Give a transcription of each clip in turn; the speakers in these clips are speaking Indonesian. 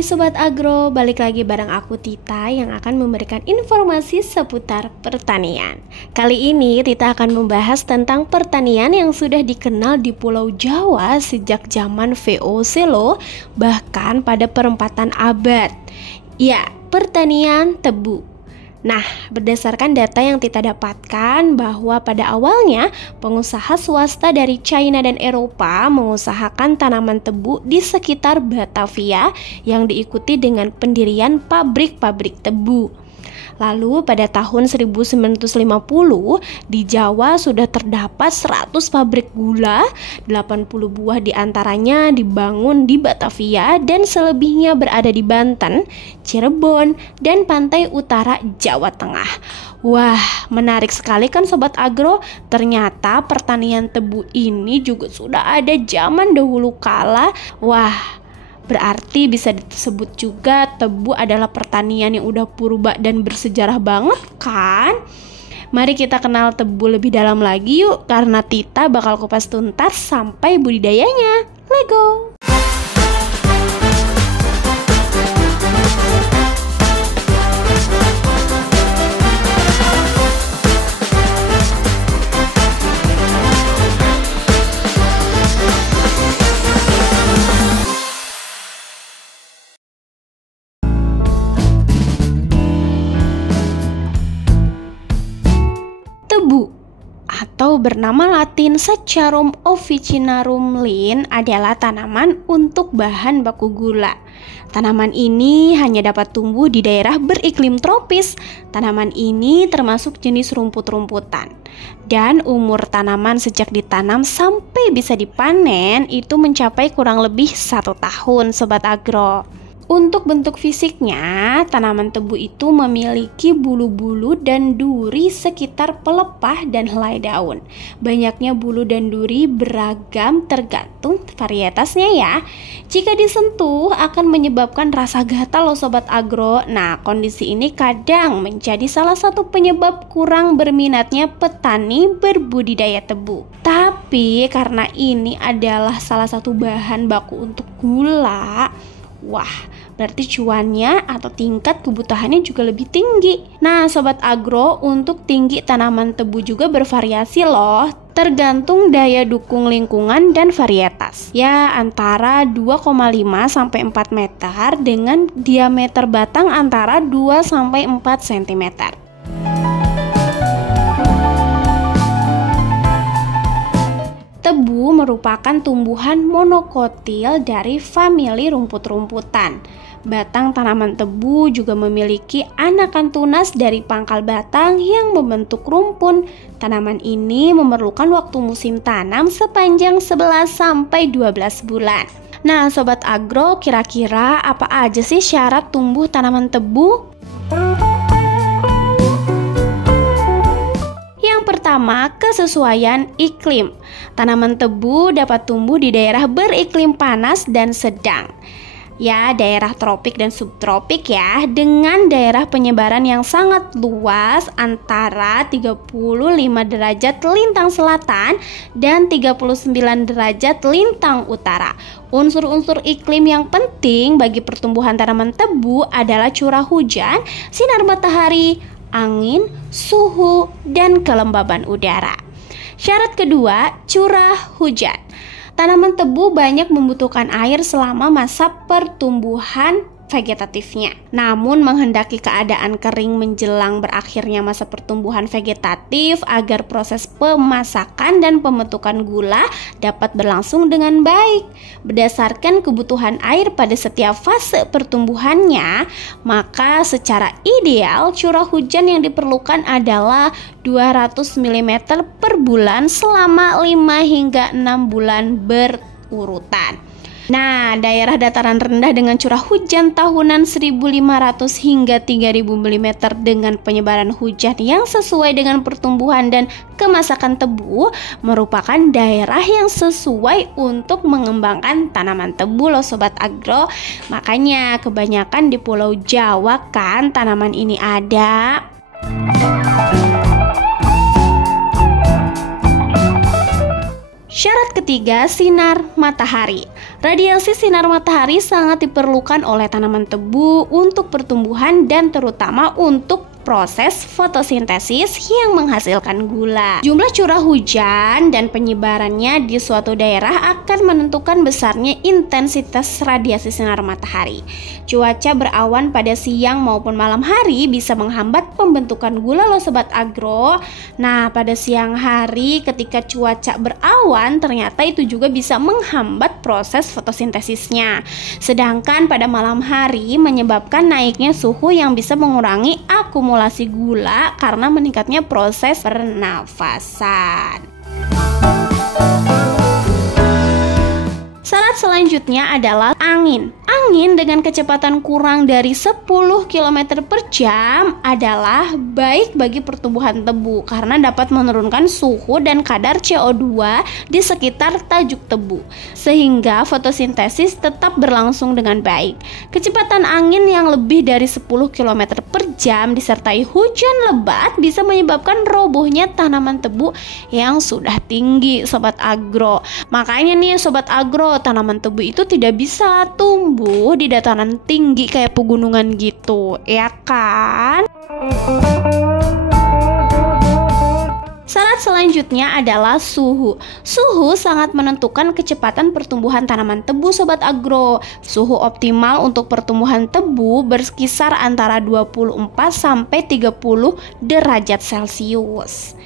Hai Sobat Agro, balik lagi bareng aku Tita yang akan memberikan informasi seputar pertanian. Kali ini Tita akan membahas tentang pertanian yang sudah dikenal di Pulau Jawa sejak zaman VOC loh, bahkan pada perempatan abad. Ya, pertanian tebu. Nah, berdasarkan data yang Tita dapatkan bahwa pada awalnya pengusaha swasta dari China dan Eropa mengusahakan tanaman tebu di sekitar Batavia yang diikuti dengan pendirian pabrik-pabrik tebu. Lalu pada tahun 1950 di Jawa sudah terdapat 100 pabrik gula, 80 buah diantaranya dibangun di Batavia dan selebihnya berada di Banten, Cirebon, dan pantai utara Jawa Tengah. Wah, menarik sekali kan Sobat Agro? Ternyata pertanian tebu ini juga sudah ada zaman dahulu kala. Wah, berarti bisa disebut juga tebu adalah pertanian yang udah purba dan bersejarah banget kan? Mari kita kenal tebu lebih dalam lagi yuk, karena Tita bakal kupas tuntas sampai budidayanya. Let's go! Tebu atau bernama latin Saccharum officinarum Linn adalah tanaman untuk bahan baku gula. Tanaman ini hanya dapat tumbuh di daerah beriklim tropis. Tanaman ini termasuk jenis rumput-rumputan. Dan umur tanaman sejak ditanam sampai bisa dipanen itu mencapai kurang lebih 1 tahun Sobat Agro. Untuk bentuk fisiknya, tanaman tebu itu memiliki bulu-bulu dan duri sekitar pelepah dan helai daun. Banyaknya bulu dan duri beragam tergantung varietasnya ya. Jika disentuh akan menyebabkan rasa gatal loh Sobat Agro. Nah, kondisi ini kadang menjadi salah satu penyebab kurang berminatnya petani berbudidaya tebu. Tapi karena ini adalah salah satu bahan baku untuk gula, wah, berarti cuannya atau tingkat kebutuhannya juga lebih tinggi. Nah, Sobat Agro, untuk tinggi tanaman tebu juga bervariasi loh, tergantung daya dukung lingkungan dan varietas. Ya, antara 2,5 sampai 4 meter dengan diameter batang antara 2 sampai 4 cm. Tebu merupakan tumbuhan monokotil dari famili rumput-rumputan. Batang tanaman tebu juga memiliki anakan tunas dari pangkal batang yang membentuk rumpun. Tanaman ini memerlukan waktu musim tanam sepanjang 11 sampai 12 bulan. Nah, Sobat Agro, kira-kira apa aja sih syarat tumbuh tanaman tebu? Pertama, kesesuaian iklim. Tanaman tebu dapat tumbuh di daerah beriklim panas dan sedang. Ya, daerah tropik dan subtropik ya, dengan daerah penyebaran yang sangat luas antara 35 derajat lintang selatan dan 39 derajat lintang utara. Unsur-unsur iklim yang penting bagi pertumbuhan tanaman tebu adalah curah hujan, sinar matahari, angin, suhu, dan kelembaban udara. Syarat kedua, curah hujan. Tanaman tebu banyak membutuhkan air selama masa pertumbuhan vegetatifnya. Namun menghendaki keadaan kering menjelang berakhirnya masa pertumbuhan vegetatif agar proses pemasakan dan pembentukan gula dapat berlangsung dengan baik. Berdasarkan kebutuhan air pada setiap fase pertumbuhannya, maka secara ideal curah hujan yang diperlukan adalah 200 mm per bulan selama 5 hingga 6 bulan berurutan. Nah, daerah dataran rendah dengan curah hujan tahunan 1.500 hingga 3.000 mm dengan penyebaran hujan yang sesuai dengan pertumbuhan dan kemasakan tebu merupakan daerah yang sesuai untuk mengembangkan tanaman tebu loh Sobat Agro. Makanya kebanyakan di Pulau Jawa kan tanaman ini ada. Syarat ketiga, sinar matahari. Radiasi sinar matahari sangat diperlukan oleh tanaman tebu untuk pertumbuhan dan terutama untuk proses fotosintesis yang menghasilkan gula. Jumlah curah hujan dan penyebarannya di suatu daerah akan menentukan besarnya intensitas radiasi sinar matahari. Cuaca berawan pada siang maupun malam hari bisa menghambat pembentukan gula loh Sobat Agro. Nah, pada siang hari ketika cuaca berawan ternyata itu juga bisa menghambat proses fotosintesisnya. Sedangkan pada malam hari menyebabkan naiknya suhu yang bisa mengurangi akumulasi gula karena meningkatnya proses pernafasan. Syarat selanjutnya adalah angin. Angin dengan kecepatan kurang dari 10 km per jam adalah baik bagi pertumbuhan tebu karena dapat menurunkan suhu dan kadar CO2 di sekitar tajuk tebu sehingga fotosintesis tetap berlangsung dengan baik. Kecepatan angin yang lebih dari 10 km per jam disertai hujan lebat bisa menyebabkan robohnya tanaman tebu yang sudah tinggi Sobat Agro. Makanya nih Sobat Agro, tanaman tebu itu tidak bisa tumbuh di dataran tinggi kayak pegunungan gitu, ya kan? Syarat selanjutnya adalah suhu. Suhu sangat menentukan kecepatan pertumbuhan tanaman tebu Sobat Agro. Suhu optimal untuk pertumbuhan tebu berkisar antara 24 sampai 30 derajat Celcius.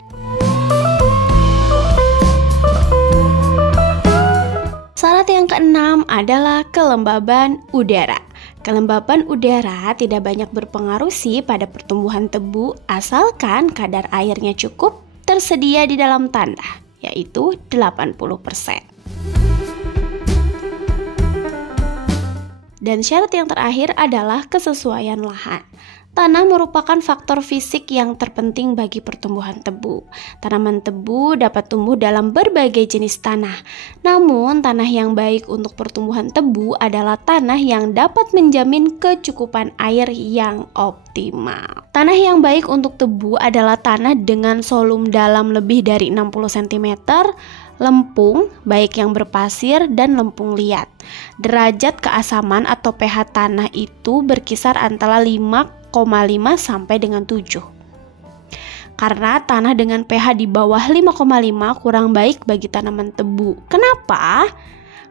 Syarat yang keenam adalah kelembaban udara. Kelembaban udara tidak banyak berpengaruh sih pada pertumbuhan tebu asalkan kadar airnya cukup tersedia di dalam tanah, yaitu 80%. Dan syarat yang terakhir adalah kesesuaian lahan. Tanah merupakan faktor fisik yang terpenting bagi pertumbuhan tebu. Tanaman tebu dapat tumbuh dalam berbagai jenis tanah. Namun, tanah yang baik untuk pertumbuhan tebu adalah tanah yang dapat menjamin kecukupan air yang optimal. Tanah yang baik untuk tebu adalah tanah dengan volume dalam lebih dari 60 cm, lempung, baik yang berpasir dan lempung liat. Derajat keasaman atau pH tanah itu berkisar antara 5,5 sampai dengan 7. Karena tanah dengan pH di bawah 5,5 kurang baik bagi tanaman tebu. Kenapa?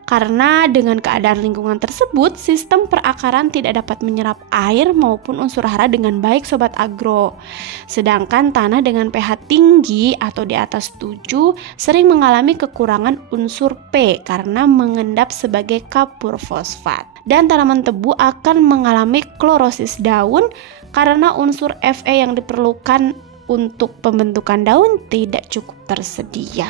Karena dengan keadaan lingkungan tersebut, sistem perakaran tidak dapat menyerap air maupun unsur hara dengan baik Sobat Agro. Sedangkan tanah dengan pH tinggi atau di atas 7 sering mengalami kekurangan unsur P karena mengendap sebagai kapur fosfat. Dan tanaman tebu akan mengalami klorosis daun karena unsur Fe yang diperlukan untuk pembentukan daun tidak cukup tersedia.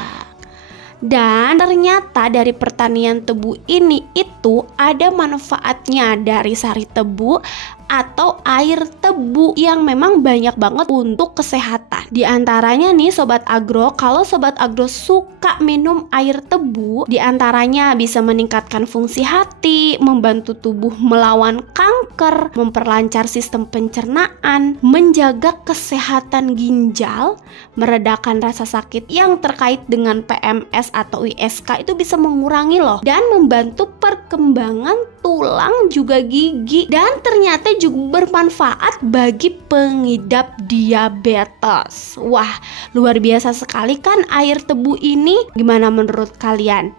Dan ternyata dari pertanian tebu ini itu ada manfaatnya dari sari tebu atau air tebu yang memang banyak banget untuk kesehatan. Di antaranya nih Sobat Agro, kalau Sobat Agro suka minum air tebu, di antaranya bisa meningkatkan fungsi hati, membantu tubuh melawan kanker, memperlancar sistem pencernaan, menjaga kesehatan ginjal, meredakan rasa sakit yang terkait dengan PMS atau ISK itu bisa mengurangi loh, dan membantu perkembangan tulang juga gigi, dan ternyata juga bermanfaat bagi pengidap diabetes. Wah, luar biasa sekali kan air tebu ini? Gimana menurut kalian?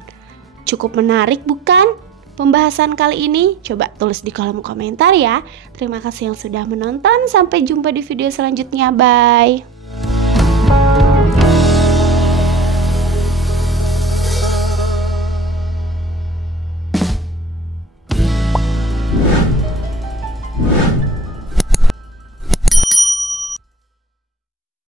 Cukup menarik bukan? Pembahasan kali ini coba tulis di kolom komentar ya. Terima kasih yang sudah menonton. Sampai jumpa di video selanjutnya. Bye.